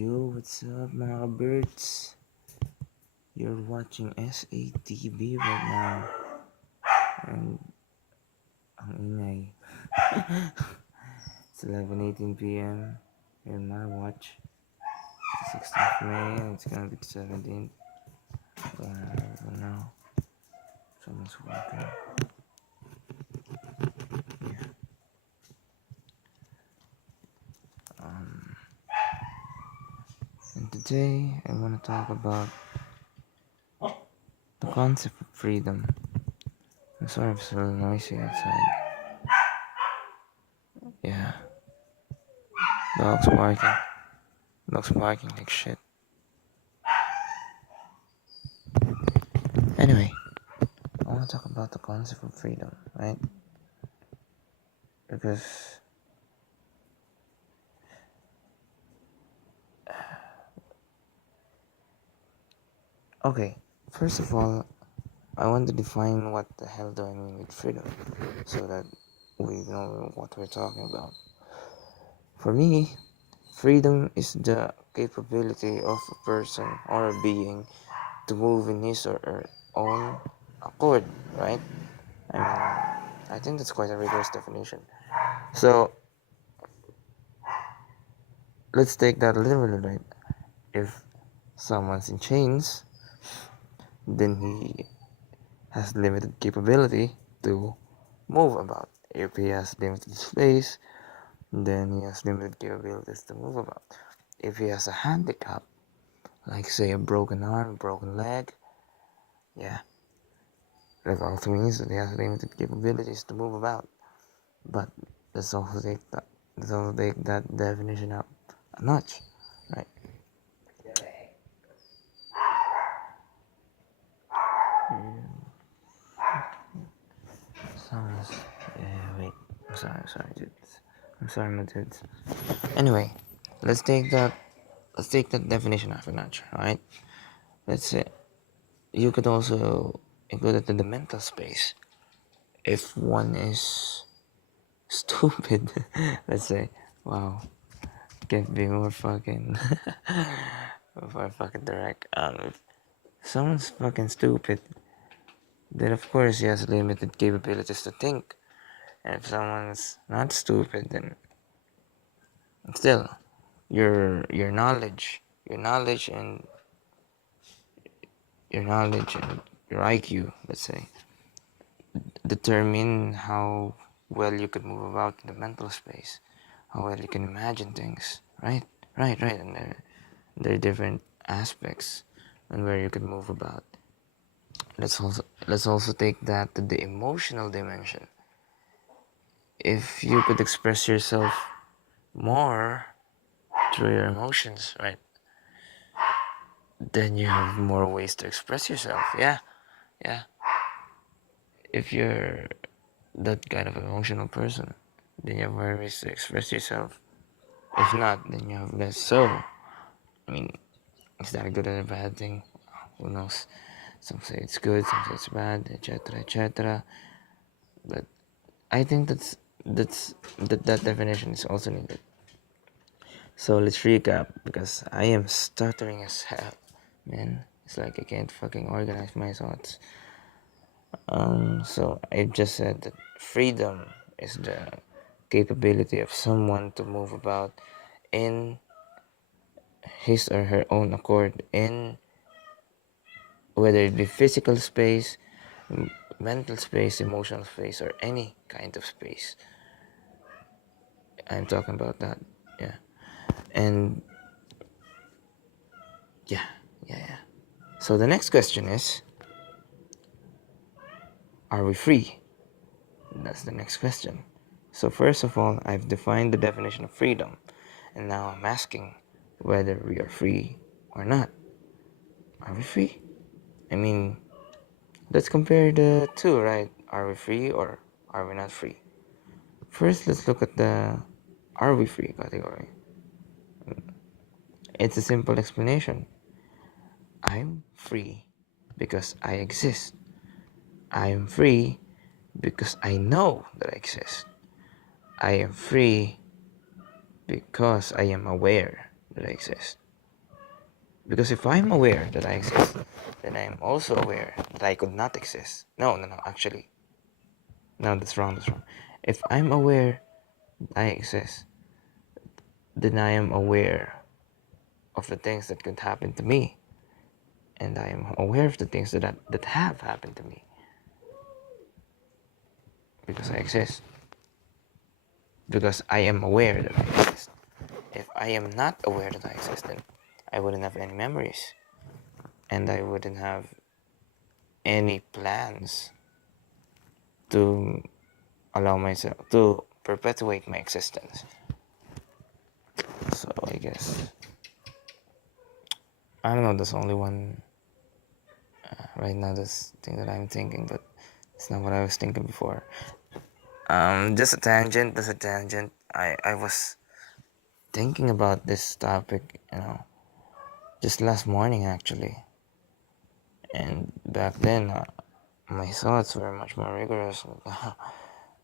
Yo, what's up mga birds? You're watching SATV right now. And ang ingay. It's 11:18 p.m. in my watch. It's the 16th of May and it's gonna be the 17th. 1 hour from now. Someone's walking. Yeah. And today I want to talk about the concept of freedom. I'm sorry if it's a little noisy outside. Yeah. Dogs barking. Dogs barking like shit. Anyway, I want to talk about the concept of freedom, right? Because okay, first of all, I want to define what the hell do I mean with freedom, so that we know what we're talking about. For me, freedom is the capability of a person or a being to move in his or her own accord, right? I mean, I think that's quite a rigorous definition. So let's take that literally, right? If someone's in chains, then he has limited capability to move about. If he has limited space, then he has limited capabilities to move about. If he has a handicap, like say a broken arm, broken leg, yeah, that also means that he has limited capabilities to move about. But let's also take that definition up a notch, right? Sounds, wait, I'm sorry, dudes. I'm sorry, my dudes. Anyway, let's take that definition up a notch, right? Let's say you could also include it in the mental space. If one is stupid, let's say, wow, can't be more fucking, more fucking direct. If someone's fucking stupid, then of course he has limited capabilities to think. And if someone's not stupid, then still, your knowledge, and your IQ, let's say, determine how well you could move about in the mental space, how well you can imagine things, right? Right. And there are different aspects on where you could move about. Let's also take that to the emotional dimension. If you could express yourself more through your emotions, right? Then you have more ways to express yourself. Yeah. If you're that kind of emotional person, then you have more ways to express yourself. If not, then you have less. So, I mean, is that a good or a bad thing? Who knows? Some say it's good, some say it's bad, etc., etc. But I think that definition is also needed. So let's recap, because I am stuttering as hell, man. It's like I can't fucking organize my thoughts. So I just said that freedom is the capability of someone to move about in his or her own accord, in whether it be physical space, mental space, emotional space, or any kind of space. I'm talking about that. Yeah. And yeah. So the next question is, are we free? That's the next question. So first of all, I've defined the definition of freedom, and now I'm asking whether we are free or not. Are we free? I mean, let's compare the two, right? Are we free or are we not free? First, let's look at the are we free category. It's a simple explanation. I'm free because I exist. I am free because I know that I exist. I am free because I am aware that I exist. Because if I'm aware that I exist, then I'm also aware that I could not exist. No, no, no, actually. No, that's wrong, that's wrong. If I'm aware I exist, then I am aware of the things that could happen to me. And I am aware of the things that have happened to me. Because I exist. Because I am aware that I exist. If I am not aware that I exist, then I wouldn't have any memories. And I wouldn't have any plans to allow myself to perpetuate my existence. So I guess I don't know. There's only one right now. This thing that I'm thinking, but it's not what I was thinking before. Just a tangent. Just a tangent. I was thinking about this topic, just last morning actually, and back then my thoughts were much more rigorous.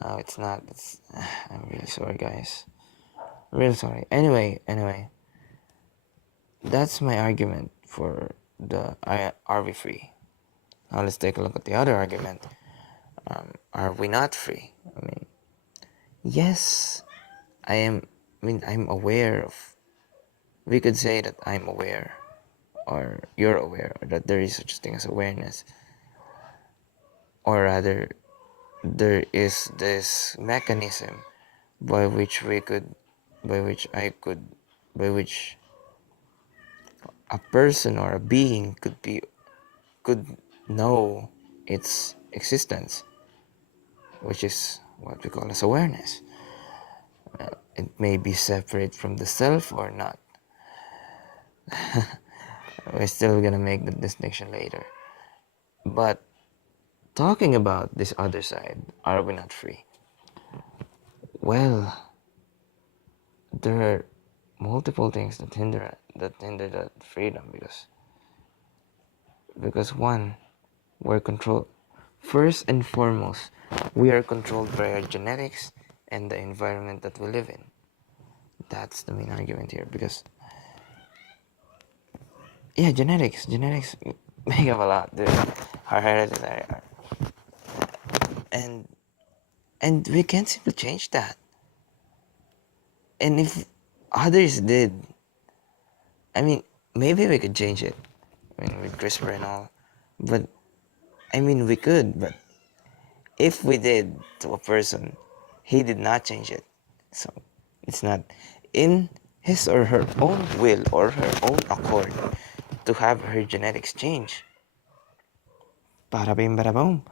No, it's not. I'm really sorry, guys. Real sorry. Anyway, that's my argument for the are we free? Now let's take a look at the other argument. Are we not free? I mean, yes, I am. I mean, I'm aware of. We could say that I'm aware, or you're aware, or that there is such a thing as awareness, or rather, there is this mechanism by which we could, by which I could, by which a person or a being could know its existence, which is what we call as awareness. It may be separate from the self or not. We're still gonna make the distinction later. But talking about this other side, are we not free? Well, there are multiple things that hinder that freedom because one, we're controlled. First and foremost, we are controlled by our genetics and the environment that we live in. That's the main argument here because yeah, genetics make up a lot, dude. Our hereditary, and we can't simply change that. And if others did, I mean, maybe we could change it. I mean, with CRISPR and all, but I mean, we could. But if we did to a person, he did not change it, so it's not in his or her own will or her own accord to have her genetics change. Bada bing, bada boom.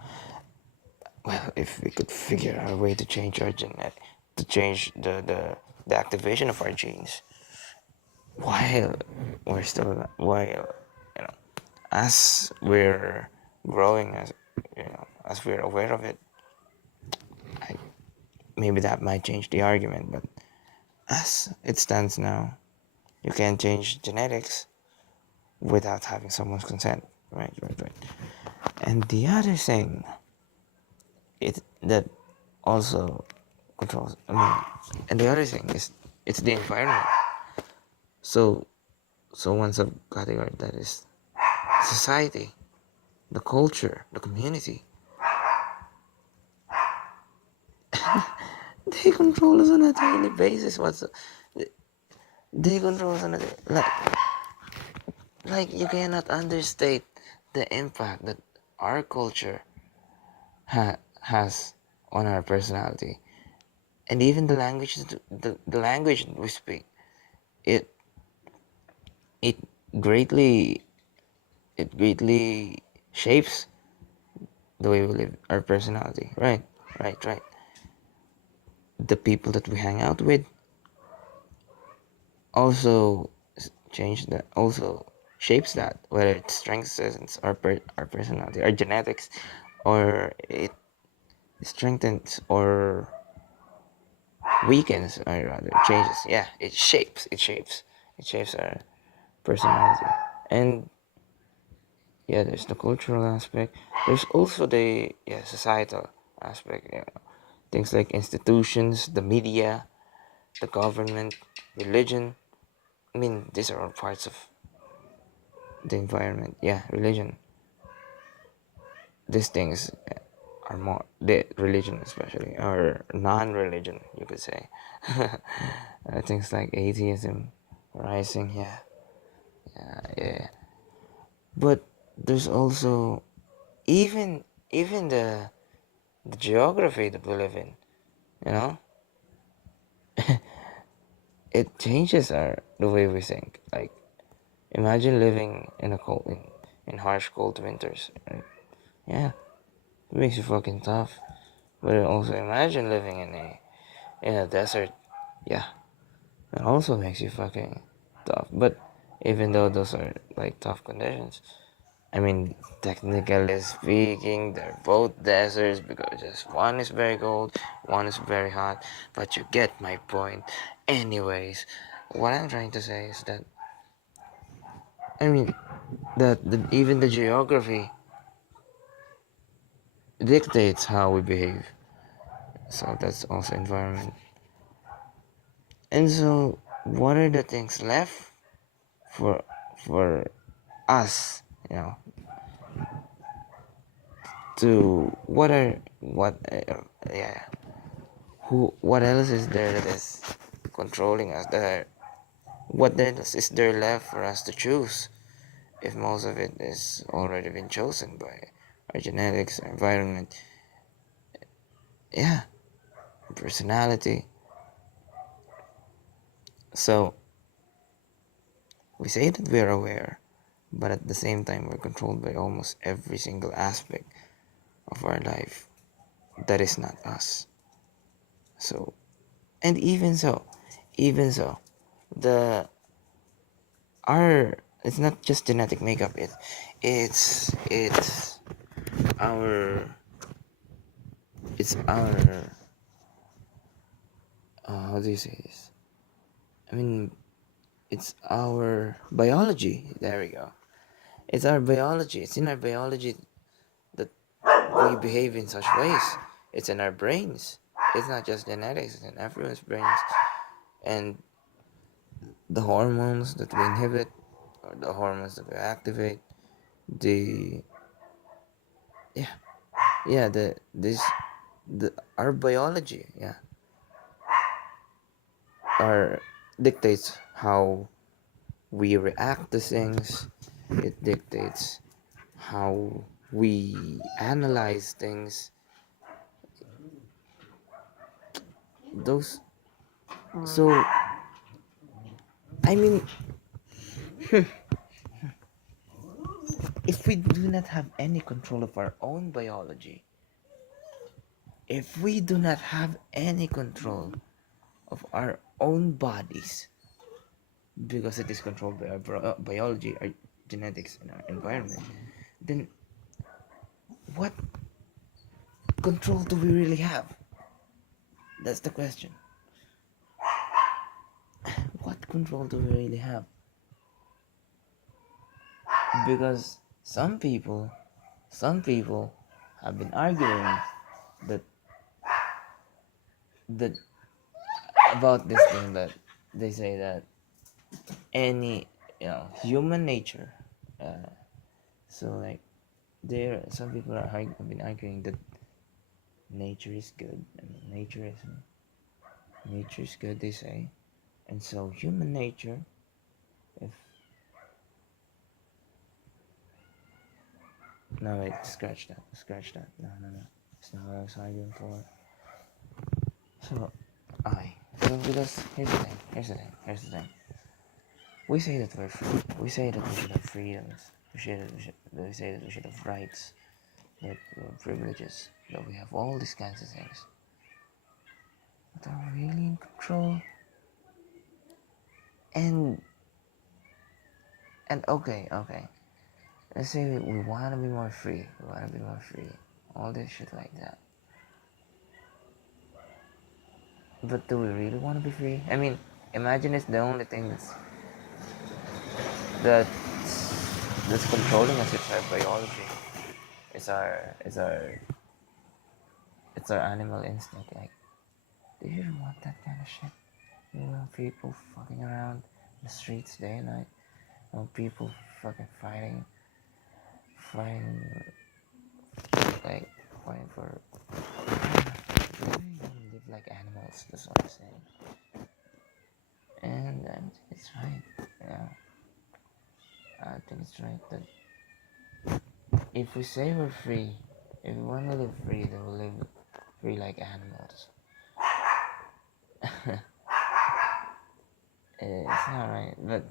Well, if we could figure out a way to change our genetic, to change the activation of our genes, while while you know, as we're growing, as we're aware of it, I, maybe that might change the argument. But as it stands now, you can't change genetics without having someone's consent. Right. And the other thing, it that also controls. I mean, and the other thing is it's the environment. So, one subcategory that is society, the culture, the community. They control us on a daily basis. They control us on a like you cannot understate the impact that our culture has on our personality, and even the language we speak. It it greatly it greatly shapes the way we live, our personality. Right. The people that we hang out with also change that, also shapes that, whether it strengthens our personality, our genetics, or it strengthens or weakens, or rather changes. Yeah, it shapes our personality. And yeah, there's the cultural aspect. There's also the societal aspect. Things like institutions, the media, the government, religion. I mean, these are all parts of the environment. Yeah, religion. These things are more the religion, especially, or non-religion, you could say. Things like atheism rising. Yeah, yeah. But there's also even the geography that we live in. You know, it changes our the way we think. Like, imagine living in a in harsh cold winters. Right? Yeah, it makes you fucking tough. But also imagine living in a desert. Yeah, it also makes you fucking tough. But even though those are like tough conditions, I mean, technically speaking, they're both deserts because just one is very cold, one is very hot. But you get my point. Anyways, what I'm trying to say is that I mean that even the geography dictates how we behave. So that's also environment. And so, what are the things left for for us? You know, to yeah, who what else is there that is controlling us? What else is there left for us to choose if most of it is already been chosen by our genetics, our environment, yeah, personality. So we say that we're aware, but at the same time we're controlled by almost every single aspect of our life that is not us. So, and even so, the our it's not just genetic makeup. It's our it's our how do you say this? I mean, it's our biology. There we go. It's our biology. It's in our biology that we behave in such ways. It's in our brains. It's not just genetics. It's in everyone's brains. And the hormones that we inhibit, or the hormones that we activate, the yeah, yeah, the our biology, yeah, our dictates how we react to things. It dictates how we analyze things. Those so I mean, if we do not have any control of our own biology, if we do not have any control of our own bodies, because it is controlled by our biology, our genetics, and our environment, then what control do we really have? That's the question. What control do we really have? Because some people have been arguing that that about this thing, that they say that any human nature. Uh, so like there, some people have been arguing that nature is good. I mean, nature is good. They say, and so human nature. If no, wait, scratch that. Scratch that. No, no, no. It's not what I was arguing for. So, I. So because here's the thing. Here's the thing. We say that we're free. We say that we should have freedoms. We say that we should have rights, that we have privileges, that we have all these kinds of things. But are we really in control? And okay. Let's say we want to be more free. We want to be more free. All this shit like that. But do we really want to be free? I mean, imagine it's the only thing that's that's controlling us. It's our biology. It's our it's our animal instinct. Like, do you want that kind of shit? You know, people fucking around the streets day and night. While people fucking fighting, like, fighting for, live like animals, that's what I'm saying. And I think it's right, yeah. I think it's right that if we say we're free, if we want to live free, then we'll live free like animals. It's not right, but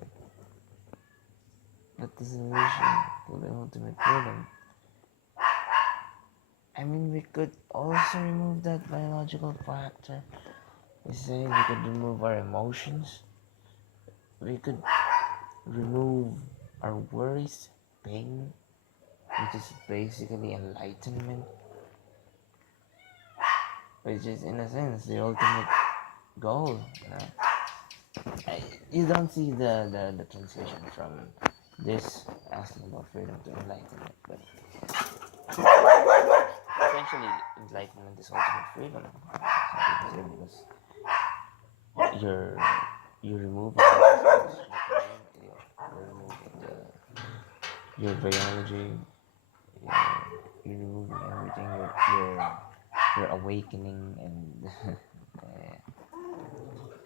the solution to the ultimate freedom, I mean, we could also remove that biological factor. We say we could remove our emotions. We could remove our worries, pain, which is basically enlightenment, which is in a sense the ultimate goal. You don't see the transition from this asking about freedom to enlightenment, but essentially enlightenment is ultimate freedom. Because you're removing you're removing your biology, you're removing everything, you're awakening and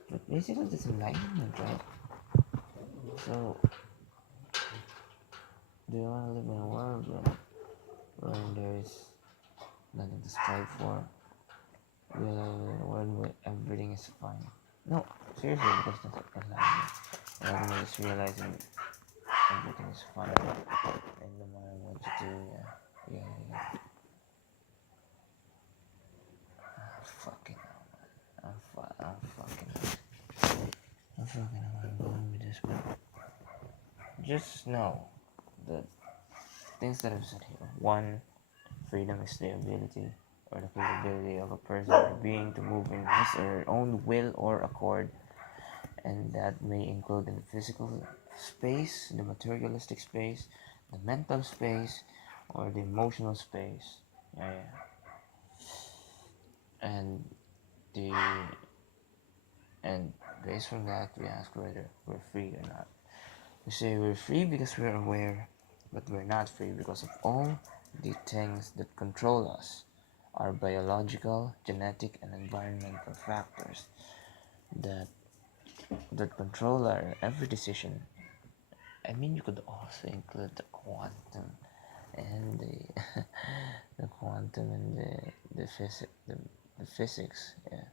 but basically it's enlightenment, right? So do you want to live in a world where there's nothing to strive for? Do you want to live in a world where everything is fine? No, seriously, because that's enlightenment. Enlightenment is realizing everything is fine and no matter what you do, yeah. Fucking hell, man. I'm fucking hell, I'm going with this, but just know that things that I've said here. One, freedom is the ability or the capability of a person or being to move in his or her own will or accord, and that may include in the physical space, the materialistic space, the mental space, or the emotional space. Yeah. And the and based from that, we ask whether we're free or not. We say we're free because we're aware, but we're not free because of all the things that control us, our biological, genetic, and environmental factors that control our every decision. I mean, you could also include the quantum and the quantum and the physics, yeah,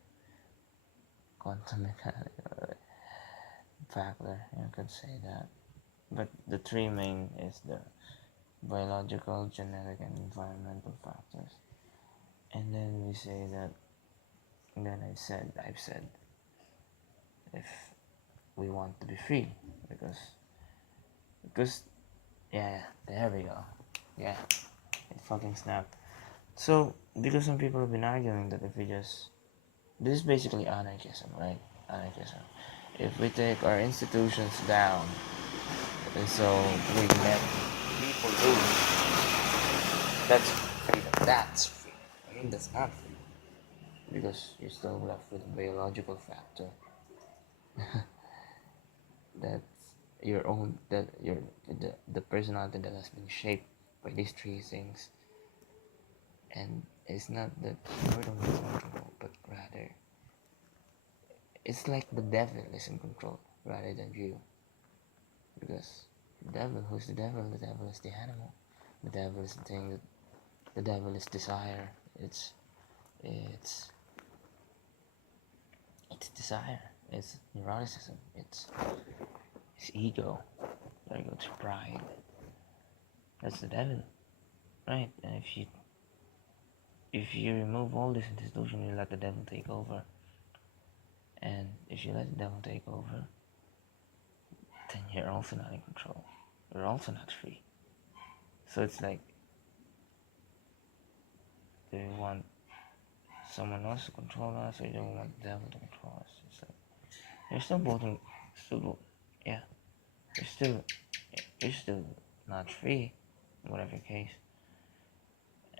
quantum mechanics factor. You could say that, but the three main is the biological, genetic, and environmental factors. And then we say that. And then I've said, if we want to be free, because yeah, there we go. Yeah, it fucking snapped. So because some people have been arguing that if we just this is basically anarchism, right? Anarchism. If we take our institutions down, and so we let people loose, that's freedom. That's free. I mean, that's not free because you're still left with a biological factor. That's your own. That your the personality that has been shaped by these three things, and it's not that you're the one who's in control, but rather it's like the devil is in control rather than you. Because the devil, who's the devil? The devil is the animal. The devil is the thing that the devil is desire. It's it's desire. It's neuroticism. It's ego. There goes pride. That's the devil, right? And if you remove all this institution, you let the devil take over. And if you let the devil take over, then you're also not in control. You're also not free. So it's like, do you want someone else to control us, or you don't want the devil to control us? It's like you're still both, yeah. You're still not free, in whatever case.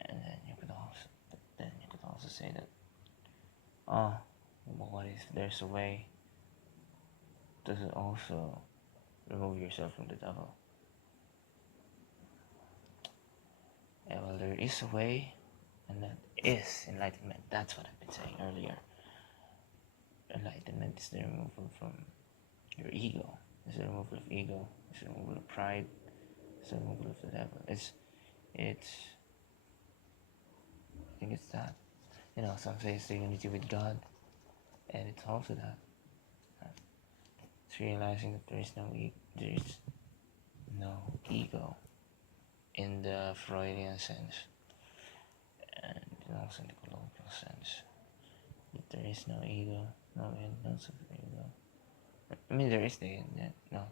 And then you could also say that, oh, well, what if there's a way to also remove yourself from the devil. Yeah, well, there is a way, and that is enlightenment. That's what I've been saying earlier. Enlightenment is the removal from your ego. It's the removal of ego. It's the removal of pride. It's the removal of the devil. It's. I think it's that. You know, some say it's the unity with God, and it's also that. It's realizing that there is no ego in the Freudian sense, and also in the colloquial sense. That there is no ego, no end, no ego. I mean, there is the end. No,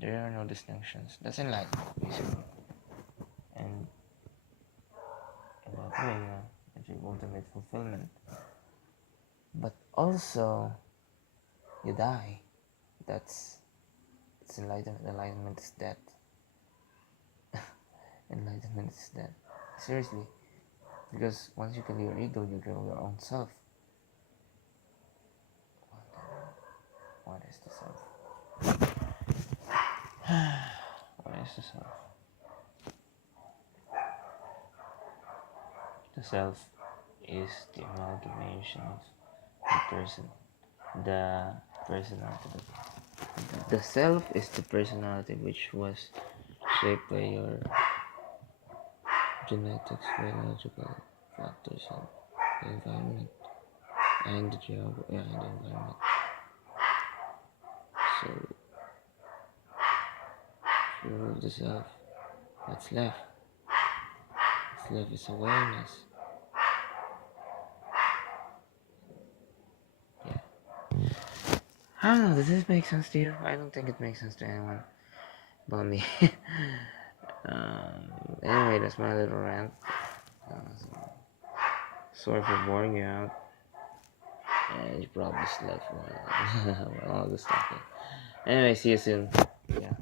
there are no distinctions. That's enlightenment, basically. And in that way, it's your ultimate fulfillment. But also, you die. It's enlightenment. Enlightenment is death. Enlightenment is death. Seriously, because once you kill your ego, you kill your own self. What is the self? What is the self? The self is the amalgamation of the person, the personality. The self is the personality which was shaped by your genetics, biological factors, and the environment, and the job, and the environment. So, if you remove the self, what's left? What's left is awareness. Yeah. I don't know, does this make sense to you? I don't think it makes sense to anyone but me. Anyway, that's my little rant. So sorry for boring you out. And you probably slept while all this talking. Anyway, see you soon. Yeah.